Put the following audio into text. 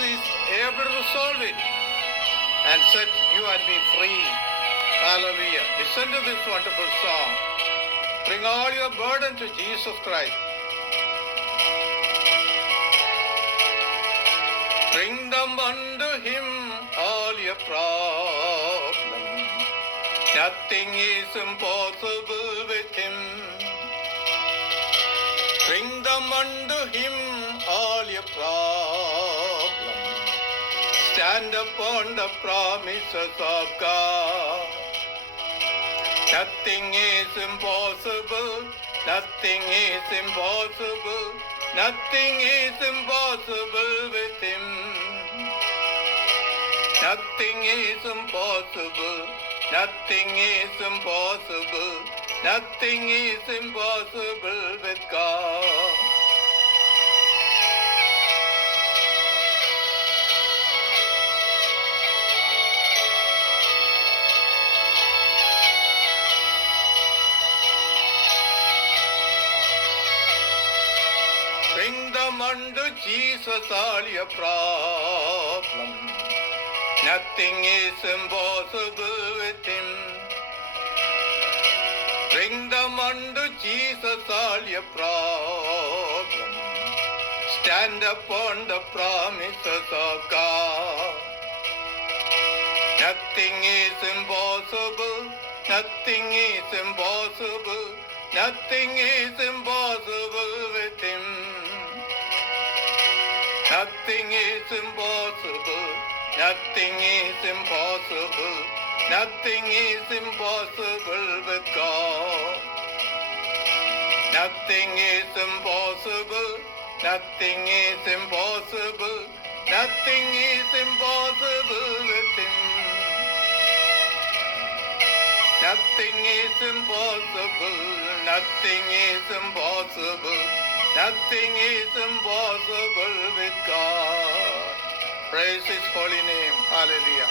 is able to solve it and set you and me free. Hallelujah. Listen to this wonderful song. Bring all your burden to Jesus Christ. Bring them unto Him, all your problems. Nothing is impossible with Him. Bring them unto Him, all your problems. Stand upon the promises of God. Nothing is impossible. Nothing is impossible. Nothing is impossible with Him. Nothing is impossible. Nothing is impossible. Nothing is impossible with God. Bring them unto Jesus, all your problems. Nothing is impossible with Him. Bring them unto Jesus, all your problems. Stand upon the promises of God. Nothing is impossible. Nothing is impossible. Nothing is impossible with Him. Nothing is impossible. Nothing is impossible. Nothing is impossible with God. Nothing is impossible. Nothing is impossible. Nothing is impossible with Him. Nothing is impossible. Nothing is impossible. Nothing is impossible with God. Praise His holy name. Hallelujah.